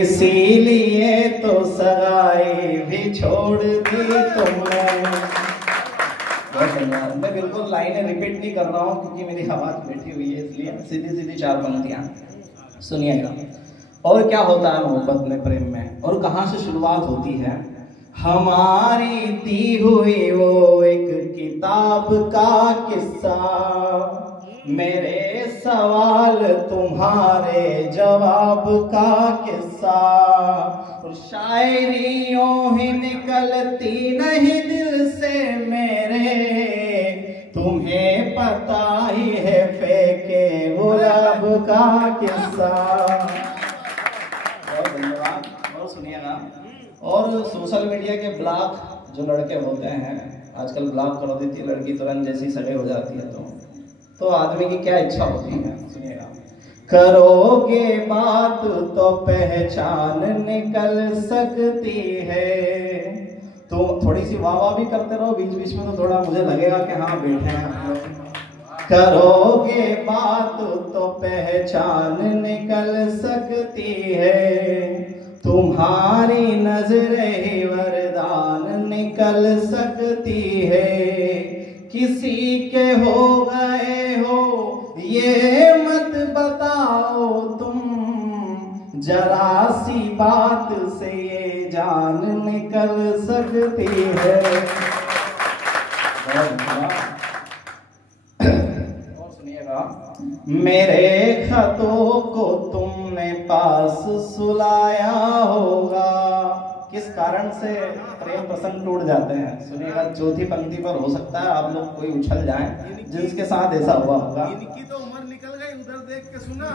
इसीलिए तो सगाई भी छोड़ दी तुमने। बहुत धन्यवाद। मैं बिल्कुल लाइनें रिपीट नहीं कर रहा हूँ क्योंकि मेरी आवाज बैठी हुई है, इसलिए सीधी सीधी 4 पंक्तियां सुनिएगा। और क्या होता है मोहब्बत में, प्रेम में, और कहाँ से शुरुआत होती है। हमारी दी हुई वो एक किताब का किस्सा, मेरे सवाल तुम्हारे जवाब का किस्सा, और शायरियों ही निकलती नहीं दिल से मेरे, तुम्हें पता ही है फेंके गुलाब का किस्सा। बहुत धन्यवाद। और सुनिएगा, और सोशल मीडिया के ब्लॉग जो लड़के होते हैं, आजकल ब्लॉग कर देती है लड़की, तुरंत जैसी सड़े हो जाती है तो आदमी की क्या इच्छा होती है, सुनिएगा। करोगे बात तो पहचान निकल सकती है, तो थोड़ी सी वाह वाह भी करते रहो बीच बीच में, तो थोड़ा मुझे लगेगा कि हाँ बैठे हैं हम लोग। करोगे बात तो पहचान निकल सकती है, तुम्हारी नजरें ही वरदान निकल सकती है, किसी के हो गए हो ये मत बताओ तुम, जरा सी बात से ये जान निकल सकती है। और सुनिएगा, मेरे खतों को तुमने पास सुलाया होगा, किस कारण से प्रेम प्रसंग टूट जाते हैं, सुनिएगा। चौथी पंक्ति पर हो सकता है आप लोग कोई उछल जाए जिसके साथ ऐसा हुआ होगा। इनकी तो उम्र निकल गई, उधर देख के सुना।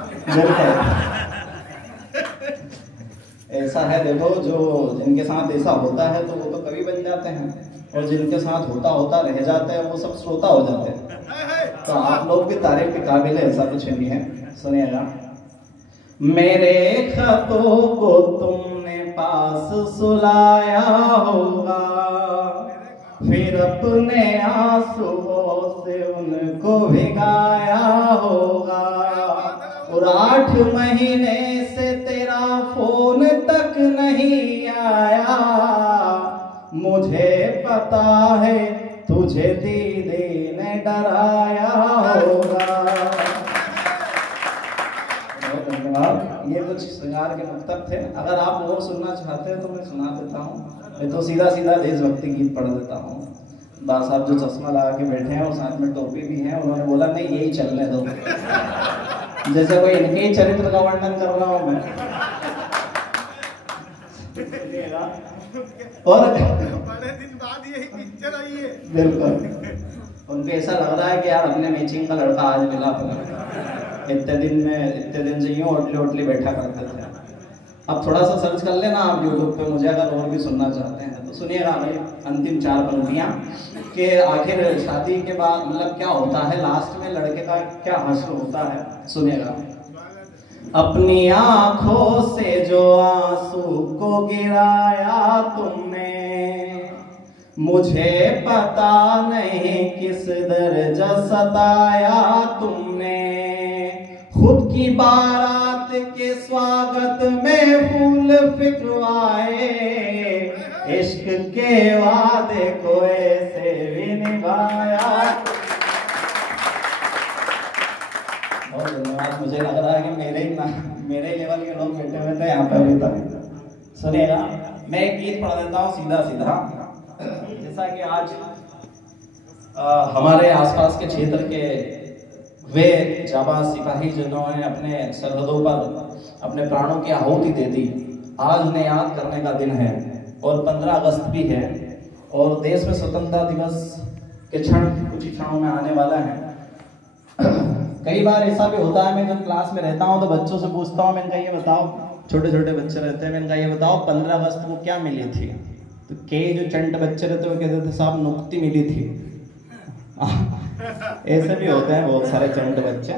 ऐसा है, देखो जो जिनके साथ ऐसा होता है तो वो तो कवि बन जाते हैं, और जिनके साथ होता होता रह जाते हैं वो सब श्रोता हो जाते हैं। तो आप लोग भी तारीफ के काबिल है, ऐसा कुछ नहीं है। सुनिएगा, मेरे खतों को तुमने पास सुलाया होगा, फिर अपने आंसुओं से उनको भिगाया होगा, और 8 महीने से तेरा फोन तक नहीं आया, मुझे पता है तुझे दीदी ने डराया होगा। ये कुछ श्रृंगार के नुक्तक थे। अगर आप और सुनना चाहते हैं तो मैं सुना देता हूँ, मैं तो सीधा सीधा देशभक्ति गीत पढ़ देता हूँ। बा साहब जो चश्मा लगा के बैठे हैं और साथ में टोपी भी है, उन्होंने बोला नहीं यही चलने दो, जैसे कोई इनके ही चरित्र का वर्णन कर रहा हूँ मैं। और बड़े दिन बाद यही पिक्चर आई है। बिल्कुल, उनको ऐसा लग रहा है कि यार अपने मैचिंग का लड़का आज मिला अपना, इतने दिन से यूं ओटली बैठा करते थे। अब थोड़ा सा सर्च कर लेना आप यूट्यूब पे मुझे, अगर और भी सुनना चाहते हैं तो सुनिएगा भाई। अंतिम 4 पंक्तियां कि आखिर शादी के बाद मतलब क्या होता है, लास्ट में लड़के का क्या हासिल होता है, सुनिएगा। अपनी आंखों से जो आंसू को गिराया तुमने, मुझे पता नहीं किस दर्जा सताया तुमने, खुद की बारात के स्वागत में फूल फिकवाए, इश्क के वादे को ऐसे भी निभाया। बहुत धन्यवाद। मुझे लग रहा है कि मेरे लेवल के लोग बैठे हुए थे यहाँ पर भी तक। सुनिएगा, मैं एक गीत पढ़ देता हूँ सीधा सीधा। जैसा कि आज हमारे आसपास के क्षेत्र के वे जाबाज सिपाही जिन्होंने अपने सरहदों पर अपने प्राणों की आहुति दे दी, आज उन्हें याद करने का दिन है, और 15 अगस्त भी है, और देश में स्वतंत्रता दिवस के क्षण कुछ ही क्षणों में आने वाला है। कई बार ऐसा भी होता है, मैं जब क्लास में रहता हूँ तो बच्चों से पूछता हूँ, मैंने कहा ये बताओ, छोटे छोटे बच्चे रहते हैं, मैंने कहा ये बताओ 15 अगस्त को क्या मिली थी, तो के जो चंट बच्चे रहते वो कहते थे साहब नुक्ति मिली थी। ऐसे भी होते हैं बहुत सारे चंट बच्चे।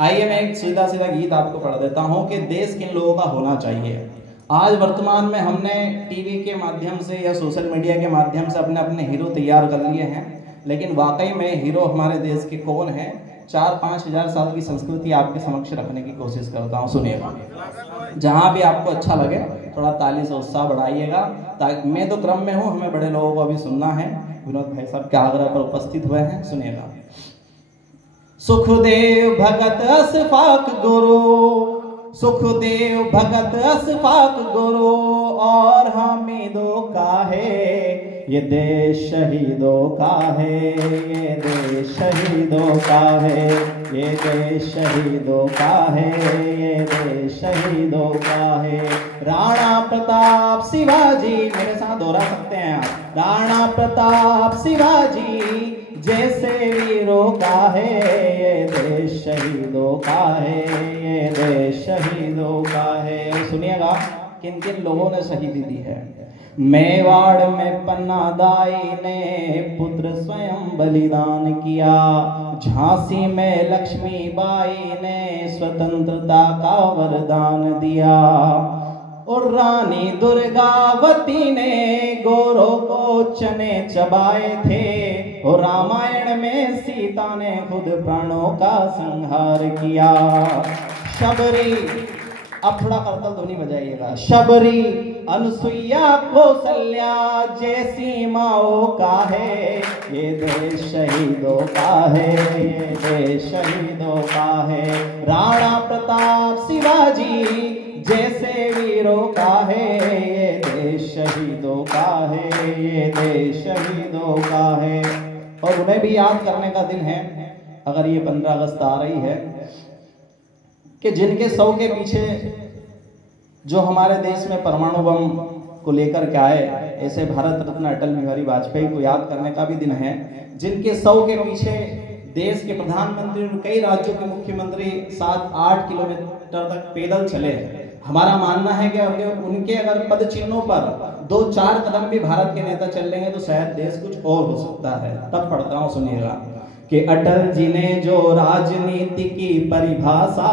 आइए मैं एक सीधा सीधा गीत आपको पढ़ देता हूँ कि देश किन लोगों का होना चाहिए। आज वर्तमान में हमने टीवी के माध्यम से या सोशल मीडिया के माध्यम से अपने अपने हीरो तैयार कर लिए हैं, लेकिन वाकई में हीरो हमारे देश के कौन है 4-5 हजार साल की संस्कृति आपके समक्ष रखने की कोशिश करता हूँ, सुनिएगा। जहाँ भी आपको अच्छा लगे थोड़ा ताली से उत्साह बढ़ाइएगा, ताकि मैं तो क्रम में हूँ, हमें बड़े लोगों को अभी सुनना है। विनोद भाई साहब के आग्रह पर उपस्थित हुए हैं, सुनिएगा। सुखदेव भगत अशफाक गुरु, सुखदेव भगत अशफाक गुरु, और हामिदों का है ये देश शहीदों का है, ये देश शहीदों का है, ये देश शहीदों का है, ये देश शहीदों का है। राणा प्रताप शिवाजी, मेरे साथ दोहरा सकते हैं आप। राणा प्रताप शिवाजी जैसे वीरों का है, ये देश शहीदों का है, ये देश शहीदों का है। सुनिएगा किन किन लोगों ने शहीदी दी है। मेवाड़ में पन्ना दाई ने पुत्र स्वयं बलिदान किया, झांसी में लक्ष्मीबाई ने स्वतंत्रता का वरदान दिया, और रानी दुर्गावती ने गोरों को चने चबाए थे, और रामायण में सीता ने खुद प्राणों का संहार किया। शबरी, अब थोड़ा करतल ध्वनि बजाइएगा। शबरी अनुसुईया कौशल्या जैसी माओ का है, ये देश शहीदों का है, ये देश शहीदों का है। राणा प्रताप शिवाजी जैसे वीरों का है, ये देश शहीदों का है, ये देश शहीदों का है। और उन्हें भी याद करने का दिन है, अगर ये 15 अगस्त आ रही है, कि जिनके 100 के पीछे जो हमारे देश में परमाणु बम को लेकर के आए, ऐसे भारत रत्न अटल बिहारी वाजपेयी को याद करने का भी दिन है, जिनके 100 के पीछे देश के प्रधानमंत्री और कई राज्यों के मुख्यमंत्री 7-8 किलोमीटर तक पैदल चले। हमारा मानना है कि उनके अगर पद चिन्हों पर 2-4 कदम भी भारत के नेता चल लेंगे तो शायद देश कुछ और हो सकता है। तब पढ़ता हूँ, सुनिएगा कि अटल जी ने जो राजनीति की परिभाषा